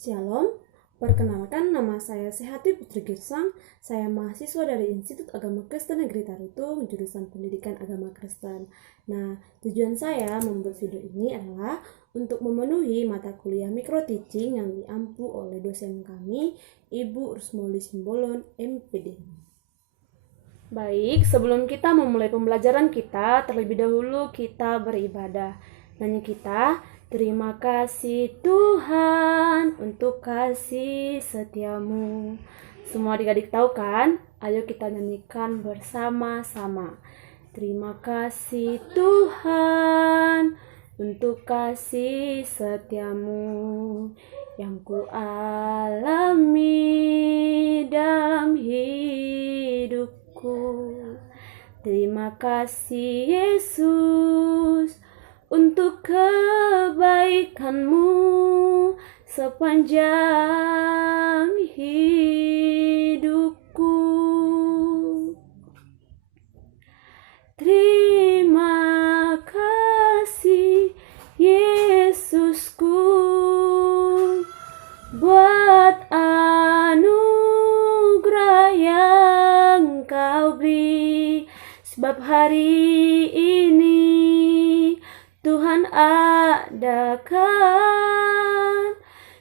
Shalom, perkenalkan nama saya Sehati Putri Girsang. Saya mahasiswa dari Institut Agama Kristen Negeri Tarutung, jurusan Pendidikan Agama Kristen. Nah, tujuan saya membuat video ini adalah untuk memenuhi mata kuliah micro teaching yang diampu oleh dosen kami, Ibu Rusmoli Simbolon, MPD. Baik, sebelum kita memulai pembelajaran kita, terlebih dahulu kita beribadah. Nyanyi kita, terima kasih Tuhan untuk kasih setiamu. Semua adik-adik tahu kan? Ayo kita nyanyikan bersama-sama. Terima kasih Tuhan untuk kasih setiamu yang ku alami dalam hidupku. Terima kasih Yesus untuk kebaikanmu sepanjang hidupku. Terima kasih Yesusku buat anugerah yang kau beri, sebab hari ini Tuhan adakan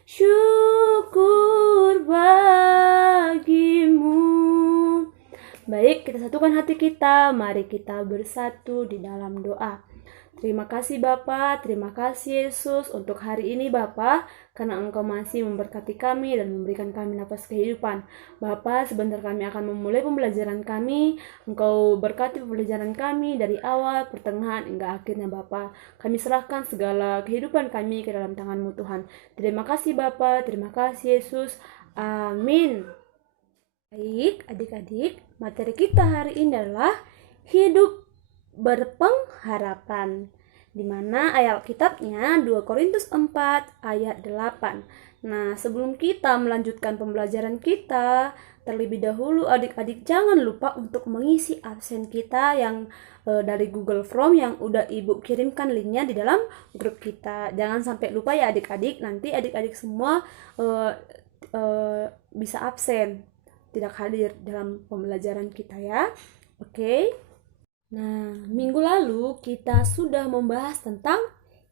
syukur bagimu. Baik, kita satukan hati kita, mari kita bersatu di dalam doa. Terima kasih Bapa, terima kasih Yesus untuk hari ini Bapa, karena Engkau masih memberkati kami dan memberikan kami nafas kehidupan. Bapa, sebentar kami akan memulai pembelajaran kami. Engkau berkati pembelajaran kami dari awal, pertengahan, hingga akhirnya Bapa. Kami serahkan segala kehidupan kami ke dalam tangan-Mu Tuhan. Terima kasih Bapa, terima kasih Yesus. Amin. Baik, adik-adik, materi kita hari ini adalah hidup berpengharapan, di mana ayat Alkitabnya 2 Korintus 4 ayat 8. Nah, sebelum kita melanjutkan pembelajaran kita, terlebih dahulu adik-adik jangan lupa untuk mengisi absen kita yang dari Google Form yang udah Ibu kirimkan linknya di dalam grup kita. Jangan sampai lupa ya adik-adik, nanti adik-adik semua bisa absen, tidak hadir dalam pembelajaran kita ya. Oke. Nah, minggu lalu kita sudah membahas tentang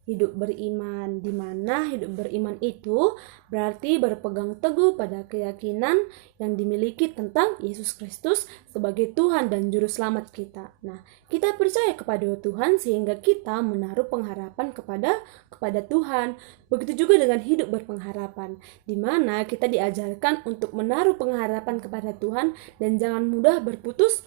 hidup beriman, di mana hidup beriman itu berarti berpegang teguh pada keyakinan yang dimiliki tentang Yesus Kristus sebagai Tuhan dan Juru Selamat kita. Nah, kita percaya kepada Tuhan sehingga kita menaruh pengharapan kepada Tuhan. Begitu juga dengan hidup berpengharapan, di mana kita diajarkan untuk menaruh pengharapan kepada Tuhan dan jangan mudah berputus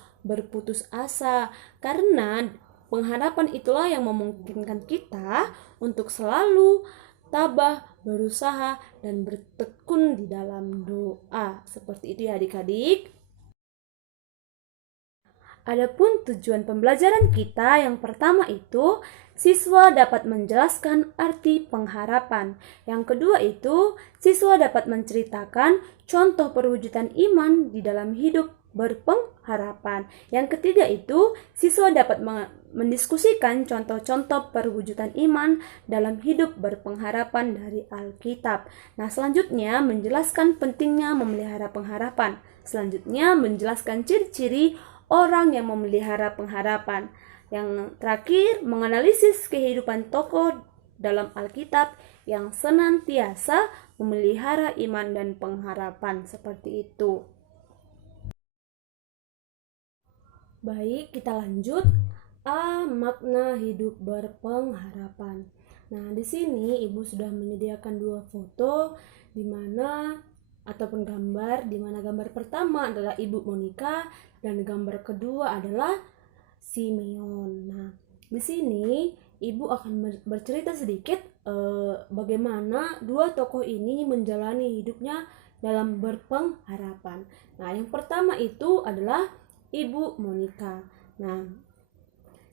asa, karena pengharapan itulah yang memungkinkan kita untuk selalu tabah, berusaha, dan bertekun di dalam doa. Seperti itu ya adik-adik. Adapun tujuan pembelajaran kita yang pertama itu, siswa dapat menjelaskan arti pengharapan. Yang kedua itu, siswa dapat menceritakan contoh perwujudan iman di dalam hidup berpengharapan. Yang ketiga itu, siswa dapat mendiskusikan contoh-contoh perwujudan iman dalam hidup berpengharapan dari Alkitab. Nah, selanjutnya menjelaskan pentingnya memelihara pengharapan. Selanjutnya menjelaskan ciri-ciri orang yang memelihara pengharapan. Yang terakhir, menganalisis kehidupan tokoh dalam Alkitab yang senantiasa memelihara iman dan pengharapan. Seperti itu. Baik, kita lanjut. Makna hidup berpengharapan. Nah, di sini Ibu sudah menyediakan 2 foto di mana ataupun gambar, di mana gambar pertama adalah Ibu Monica dan gambar kedua adalah Simeon. Nah, di sini Ibu akan bercerita sedikit bagaimana 2 tokoh ini menjalani hidupnya dalam berpengharapan. Nah, yang pertama itu adalah Ibu Monica. Nah,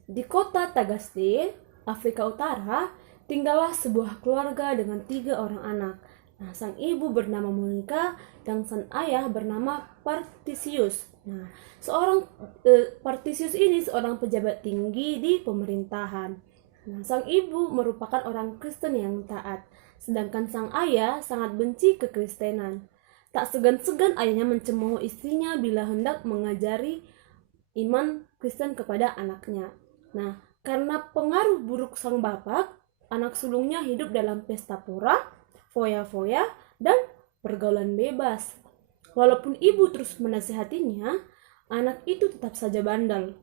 di kota Tagaste, Afrika Utara, tinggallah sebuah keluarga dengan 3 orang anak. Nah, sang ibu bernama Monica dan sang ayah bernama Partisius. Nah, Partisius ini seorang pejabat tinggi di pemerintahan. Nah, sang ibu merupakan orang Kristen yang taat. sedangkan sang ayah sangat benci kekristenan. Tak segan-segan ayahnya mencemooh istrinya bila hendak mengajari iman Kristen kepada anaknya. Nah, karena pengaruh buruk sang bapak, anak sulungnya hidup dalam pesta pora, foya-foya, dan pergaulan bebas. Walaupun ibu terus menasihatinya, anak itu tetap saja bandel.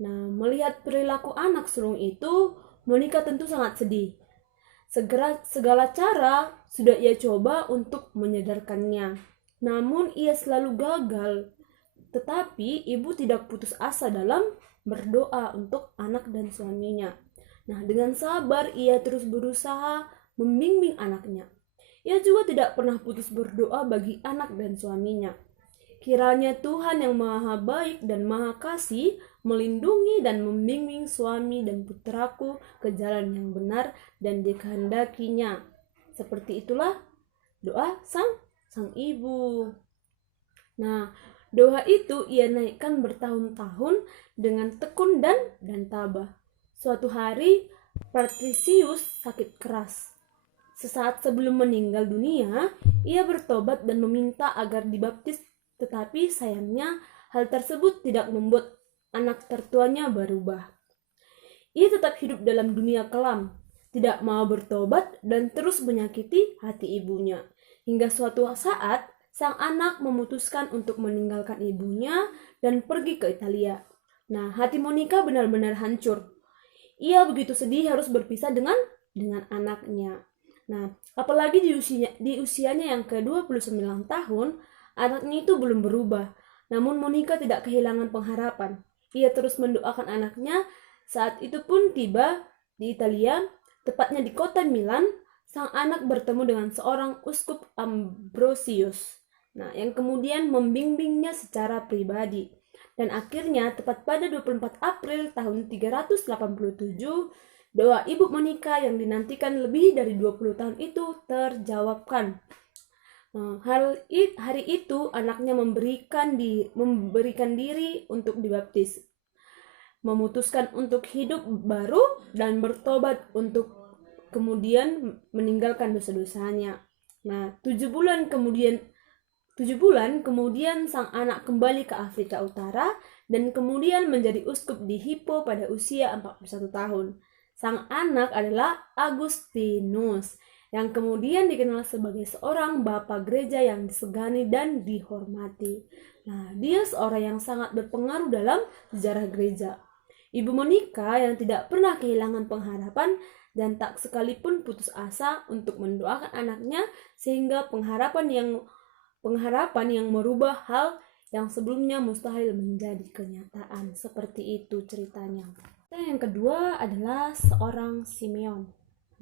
Nah, melihat perilaku anak sulung itu, Monica tentu sangat sedih. Segala cara sudah ia coba untuk menyadarkannya. Namun ia selalu gagal. Tetapi ibu tidak putus asa dalam berdoa untuk anak dan suaminya. Nah, dengan sabar ia terus berusaha membimbing anaknya. Ia juga tidak pernah putus berdoa bagi anak dan suaminya. Kiranya Tuhan yang Maha Baik dan Maha Kasih melindungi dan membimbing suami dan putraku ke jalan yang benar dan dikehendakinya. Seperti itulah doa sang ibu. Nah, doa itu ia naikkan bertahun-tahun dengan tekun dan tabah. Suatu hari, Patricius sakit keras. Sesaat sebelum meninggal dunia, ia bertobat dan meminta agar dibaptis, tetapi sayangnya hal tersebut tidak membuat anak tertuanya berubah. Ia tetap hidup dalam dunia kelam, tidak mau bertobat dan terus menyakiti hati ibunya. Hingga suatu saat, sang anak memutuskan untuk meninggalkan ibunya dan pergi ke Italia. Nah, hati Monica benar-benar hancur. Ia begitu sedih harus berpisah dengan anaknya. Nah, apalagi di usianya yang ke-29 tahun, anaknya itu belum berubah. Namun Monica tidak kehilangan pengharapan. Ia terus mendoakan anaknya. Saat itu pun tiba di Italia, tepatnya di kota Milan, sang anak bertemu dengan seorang uskup Ambrosius. Nah, yang kemudian membimbingnya secara pribadi. Dan akhirnya tepat pada 24 April tahun 387, doa Ibu Monica yang dinantikan lebih dari 20 tahun itu terjawabkan. Hari itu anaknya memberikan diri untuk dibaptis, memutuskan untuk hidup baru dan bertobat untuk kemudian meninggalkan dosa-dosanya. Nah, 7 bulan kemudian sang anak kembali ke Afrika Utara dan kemudian menjadi uskup di Hippo pada usia 41 tahun. Sang anak adalah Agustinus, yang kemudian dikenal sebagai seorang bapak gereja yang disegani dan dihormati. Nah, dia seorang yang sangat berpengaruh dalam sejarah gereja. Ibu Monica yang tidak pernah kehilangan pengharapan dan tak sekalipun putus asa untuk mendoakan anaknya, sehingga pengharapan yang merubah hal yang sebelumnya mustahil menjadi kenyataan. Seperti itu ceritanya. Yang kedua adalah seorang Simeon.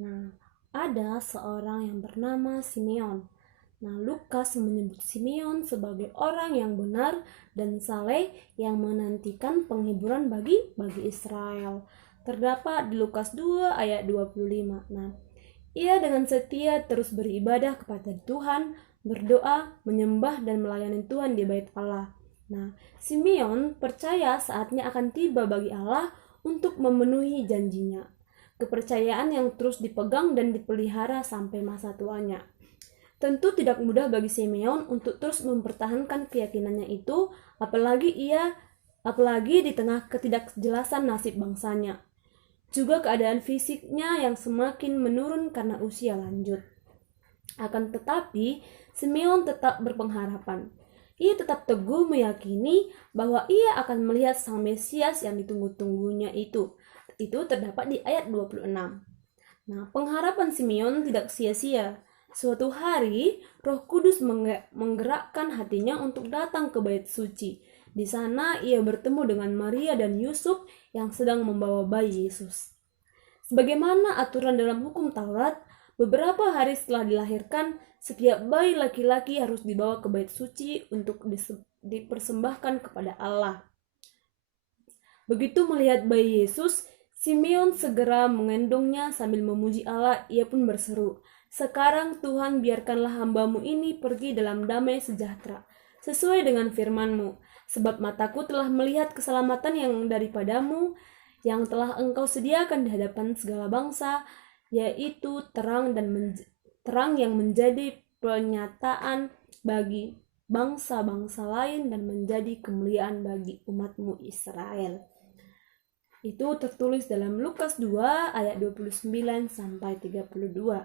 Nah, ada seorang yang bernama Simeon. Nah, Lukas menyebut Simeon sebagai orang yang benar dan saleh yang menantikan penghiburan bagi Israel. Terdapat di Lukas 2 ayat 25. Nah, ia dengan setia terus beribadah kepada Tuhan, berdoa, menyembah dan melayani Tuhan di bait Allah. Nah, Simeon percaya saatnya akan tiba bagi Allah untuk memenuhi janjinya. Kepercayaan yang terus dipegang dan dipelihara sampai masa tuanya. Tentu tidak mudah bagi Simeon untuk terus mempertahankan keyakinannya itu, apalagi di tengah ketidakjelasan nasib bangsanya. Juga keadaan fisiknya yang semakin menurun karena usia lanjut. Akan tetapi, Simeon tetap berpengharapan. Ia tetap teguh meyakini bahwa ia akan melihat sang Mesias yang ditunggu-tunggunya itu. Itu terdapat di ayat 26. Nah, pengharapan Simeon tidak sia-sia. Suatu hari, Roh Kudus menggerakkan hatinya untuk datang ke bait suci. Di sana ia bertemu dengan Maria dan Yusuf yang sedang membawa bayi Yesus. Sebagaimana aturan dalam hukum Taurat, beberapa hari setelah dilahirkan, setiap bayi laki-laki harus dibawa ke bait suci untuk dipersembahkan kepada Allah. Begitu melihat bayi Yesus, Simeon segera menggendongnya sambil memuji Allah. Ia pun berseru, "Sekarang Tuhan, biarkanlah hambamu ini pergi dalam damai sejahtera, sesuai dengan firman-Mu. Sebab mataku telah melihat keselamatan yang daripadamu, yang telah Engkau sediakan di hadapan segala bangsa, yaitu terang terang yang menjadi pernyataan bagi bangsa-bangsa lain dan menjadi kemuliaan bagi umatmu Israel. Itu tertulis dalam Lukas 2 ayat 29 sampai 32.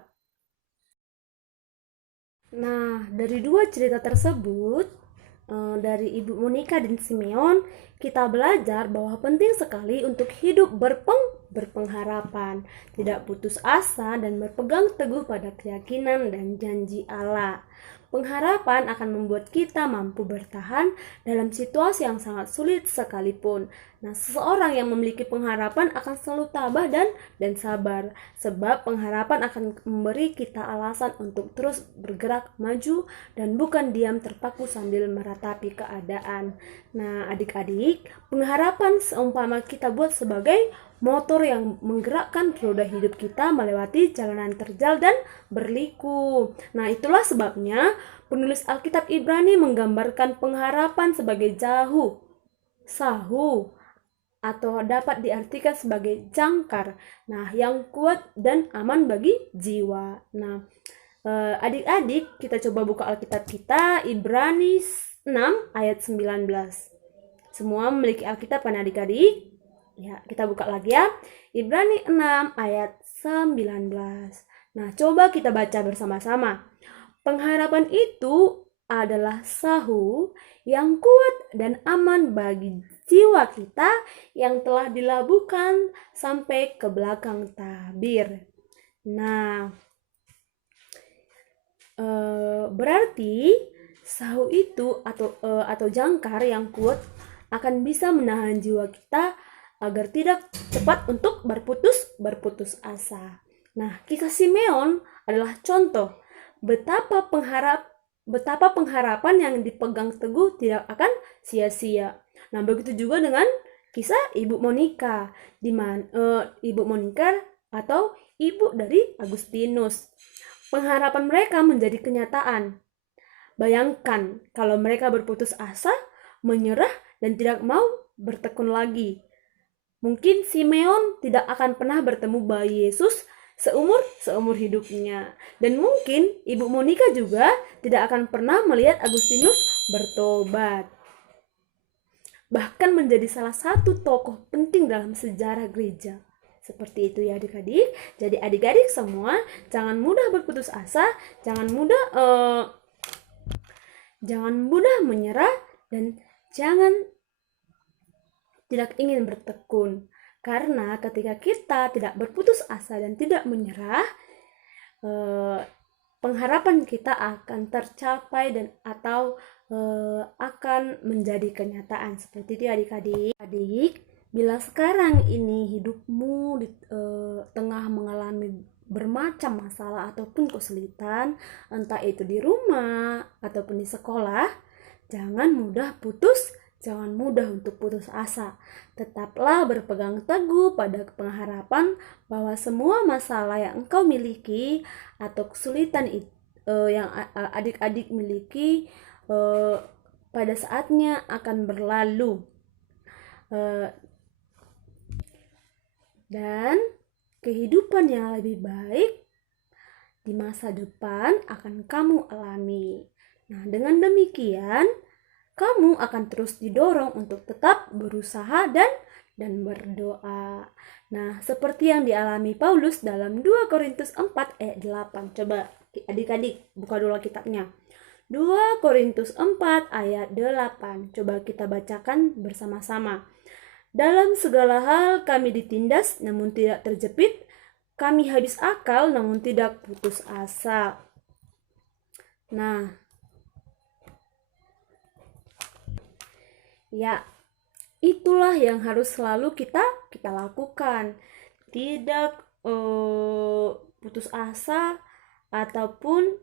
Nah, dari dua cerita tersebut, dari Ibu Monica dan Simeon, kita belajar bahwa penting sekali untuk hidup berpengharapan, tidak putus asa dan berpegang teguh pada keyakinan dan janji Allah. Pengharapan akan membuat kita mampu bertahan dalam situasi yang sangat sulit sekalipun. Nah, seseorang yang memiliki pengharapan akan selalu tabah dan sabar, sebab pengharapan akan memberi kita alasan untuk terus bergerak maju dan bukan diam terpaku sambil meratapi keadaan. Nah, adik-adik, pengharapan seumpama kita buat sebagai motor yang menggerakkan roda hidup kita melewati jalanan terjal dan berliku. Nah, itulah sebabnya penulis Alkitab Ibrani menggambarkan pengharapan sebagai sahu, atau dapat diartikan sebagai jangkar. Nah, yang kuat dan aman bagi jiwa. Nah, adik-adik, kita coba buka Alkitab kita, Ibrani 6 ayat 19. Semua memiliki Alkitab kan adik-adik? Ya, kita buka lagi ya. Ibrani 6 ayat 19. Nah, coba kita baca bersama-sama. Pengharapan itu adalah sahu yang kuat dan aman bagi jiwa kita yang telah dilabuhkan sampai ke belakang tabir. Nah, berarti sahu itu atau jangkar yang kuat akan bisa menahan jiwa kita agar tidak cepat untuk berputus asa. Nah, kisah Simeon adalah contoh betapa pengharapan yang dipegang teguh tidak akan sia-sia. Nah, begitu juga dengan kisah Ibu Monica, di mana Ibu Monica atau ibu dari Agustinus. Pengharapan mereka menjadi kenyataan. Bayangkan kalau mereka berputus asa, menyerah dan tidak mau bertekun lagi. Mungkin Simeon tidak akan pernah bertemu bayi Yesus seumur hidupnya. Dan mungkin Ibu Monica juga tidak akan pernah melihat Agustinus bertobat. Bahkan menjadi salah satu tokoh penting dalam sejarah gereja. Seperti itu ya adik-adik. Jadi adik-adik semua jangan mudah berputus asa, jangan mudah menyerah, dan jangan tidak ingin bertekun. Karena ketika kita tidak berputus asa dan tidak menyerah, pengharapan kita akan tercapai dan atau akan menjadi kenyataan. Seperti itu adik-adik. Adik, bila sekarang ini hidupmu di tengah mengalami bermacam masalah ataupun kesulitan, entah itu di rumah ataupun di sekolah, jangan mudah untuk putus asa. Tetaplah berpegang teguh pada pengharapan bahwa semua masalah yang engkau miliki atau kesulitan yang adik-adik miliki pada saatnya akan berlalu. Dan kehidupan yang lebih baik di masa depan akan kamu alami. Nah, dengan demikian kamu akan terus didorong untuk tetap berusaha dan berdoa. Nah, seperti yang dialami Paulus dalam 2 Korintus 4 ayat 8. Coba adik-adik buka dulu kitabnya. 2 Korintus 4 ayat 8. Coba kita bacakan bersama-sama. Dalam segala hal kami ditindas namun tidak terjepit, kami habis akal namun tidak putus asa. Nah, ya, itulah yang harus selalu kita lakukan. Tidak putus asa ataupun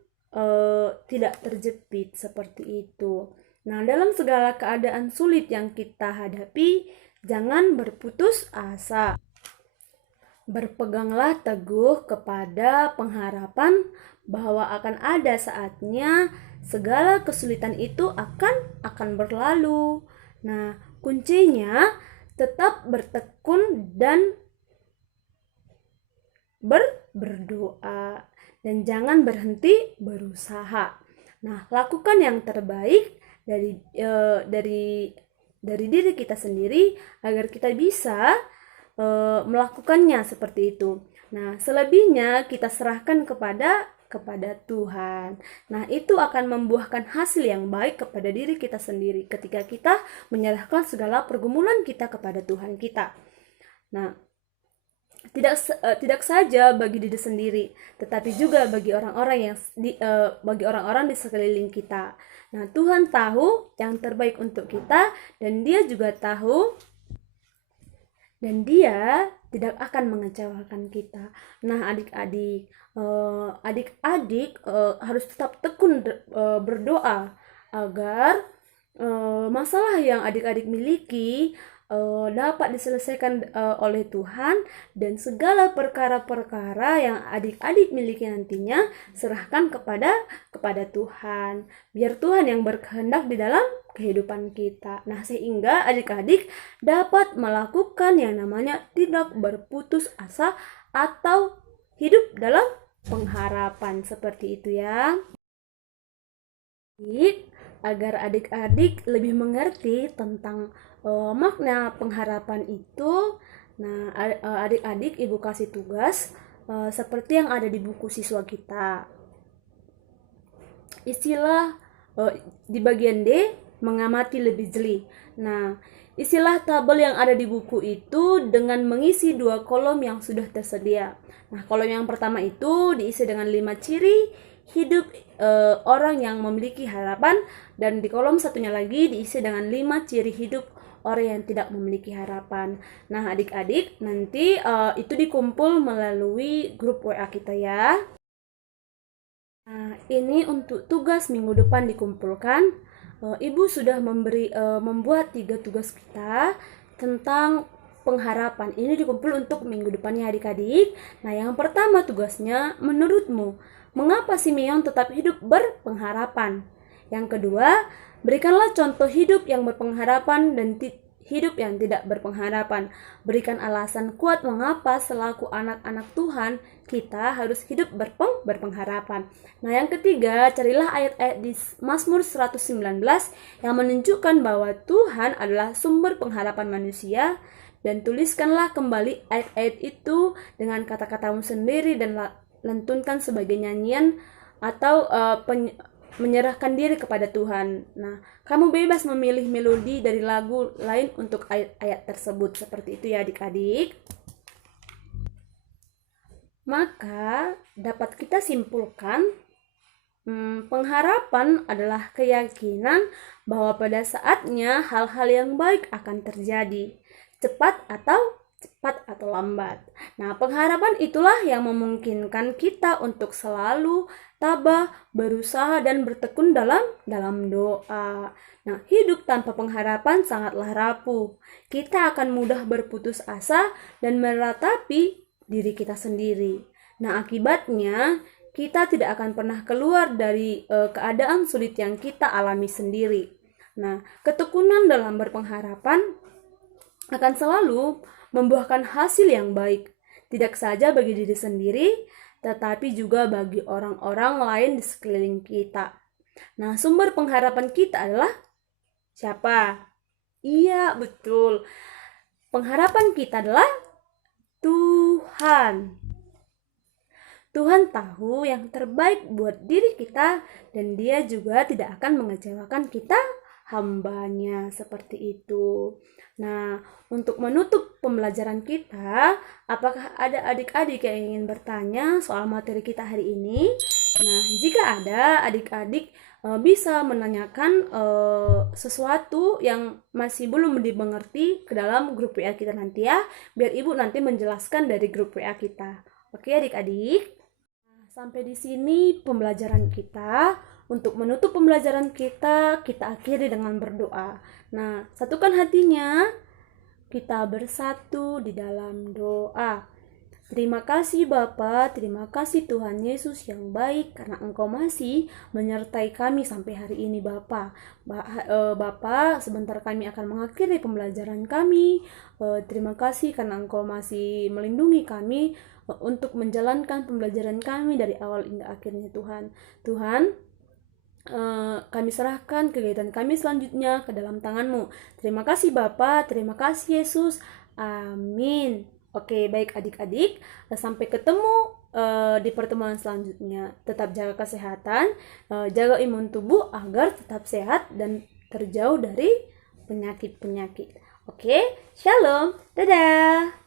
tidak terjepit seperti itu. Nah, dalam segala keadaan sulit yang kita hadapi, jangan berputus asa. Berpeganglah teguh kepada pengharapan bahwa akan ada saatnya segala kesulitan itu akan berlalu. Nah, kuncinya tetap bertekun dan berdoa. dan jangan berhenti berusaha. Nah, lakukan yang terbaik dari diri kita sendiri agar kita bisa melakukannya seperti itu. Nah, selebihnya kita serahkan kepada Tuhan. Nah, itu akan membuahkan hasil yang baik kepada diri kita sendiri ketika kita menyerahkan segala pergumulan kita kepada Tuhan kita. Nah, tidak saja bagi diri sendiri, tetapi juga bagi orang-orang di sekeliling kita. Nah, Tuhan tahu yang terbaik untuk kita, dan Dia juga tahu dan Dia tidak akan mengecewakan kita. Nah, adik-adik harus tetap tekun berdoa agar masalah yang adik-adik miliki dapat diselesaikan oleh Tuhan, dan segala perkara-perkara yang adik-adik miliki nantinya serahkan kepada Tuhan. Biar Tuhan yang berkehendak di dalam kehidupan kita. Nah, sehingga adik-adik dapat melakukan yang namanya tidak berputus asa atau hidup dalam pengharapan, seperti itu ya. Agar adik-adik lebih mengerti tentang makna pengharapan itu, nah adik-adik ibu kasih tugas seperti yang ada di buku siswa kita. Istilah di bagian D, mengamati lebih jeli. Nah, istilah tabel yang ada di buku itu dengan mengisi 2 kolom yang sudah tersedia. Nah, kolom yang pertama itu diisi dengan 5 ciri hidup orang yang memiliki harapan, dan di kolom satunya lagi diisi dengan 5 ciri hidup orang yang tidak memiliki harapan. Nah, adik-adik nanti itu dikumpul melalui grup WA kita ya. Nah, ini untuk tugas minggu depan dikumpulkan. Ibu sudah membuat 3 tugas kita tentang pengharapan. Ini dikumpul untuk minggu depannya adik-adik. Nah, yang pertama tugasnya, menurutmu mengapa Simeon tetap hidup berpengharapan? Yang kedua, berikanlah contoh hidup yang berpengharapan dan hidup yang tidak berpengharapan. Berikan alasan kuat mengapa selaku anak-anak Tuhan kita harus hidup berpengharapan. Nah, yang ketiga, carilah ayat-ayat di Mazmur 119 yang menunjukkan bahwa Tuhan adalah sumber pengharapan manusia, dan tuliskanlah kembali ayat-ayat itu dengan kata-katamu sendiri dan lantunkan sebagai nyanyian atau menyerahkan diri kepada Tuhan. Nah, kamu bebas memilih melodi dari lagu lain untuk ayat-ayat tersebut. Seperti itu ya adik-adik. Maka dapat kita simpulkan, pengharapan adalah keyakinan bahwa pada saatnya hal-hal yang baik akan terjadi, cepat atau lambat. Nah, pengharapan itulah yang memungkinkan kita untuk selalu tabah, berusaha, dan bertekun dalam doa. Nah, hidup tanpa pengharapan sangatlah rapuh. Kita akan mudah berputus asa dan meratapi diri kita sendiri. Nah, akibatnya kita tidak akan pernah keluar dari keadaan sulit yang kita alami sendiri. Nah, ketekunan dalam berpengharapan akan selalu membuahkan hasil yang baik, tidak saja bagi diri sendiri, tetapi juga bagi orang-orang lain di sekeliling kita. Nah, sumber pengharapan kita adalah siapa? Iya, betul. Pengharapan kita adalah Tuhan. Tuhan tahu yang terbaik buat diri kita, dan Dia juga tidak akan mengecewakan kita, hambanya, seperti itu. Nah, untuk menutup pembelajaran kita, apakah ada adik-adik yang ingin bertanya soal materi kita hari ini? Nah, jika ada, adik-adik bisa menanyakan sesuatu yang masih belum dimengerti ke dalam grup WA kita nanti ya, biar ibu nanti menjelaskan dari grup WA kita. Oke adik-adik? Sampai di sini pembelajaran kita. Untuk menutup pembelajaran kita akhiri dengan berdoa. Nah, satukan hatinya, kita bersatu di dalam doa. Terima kasih Bapa, terima kasih Tuhan Yesus yang baik karena Engkau masih menyertai kami sampai hari ini Bapa. Bapa, sebentar kami akan mengakhiri pembelajaran kami. Terima kasih karena Engkau masih melindungi kami untuk menjalankan pembelajaran kami dari awal hingga akhirnya Tuhan. Tuhan, kami serahkan kegiatan kami selanjutnya ke dalam tangan-Mu. Terima kasih Bapa, terima kasih Yesus. Amin. Oke, baik adik-adik, sampai ketemu di pertemuan selanjutnya. Tetap jaga kesehatan, jaga imun tubuh agar tetap sehat dan terjauh dari penyakit-penyakit. Oke, shalom, dadah.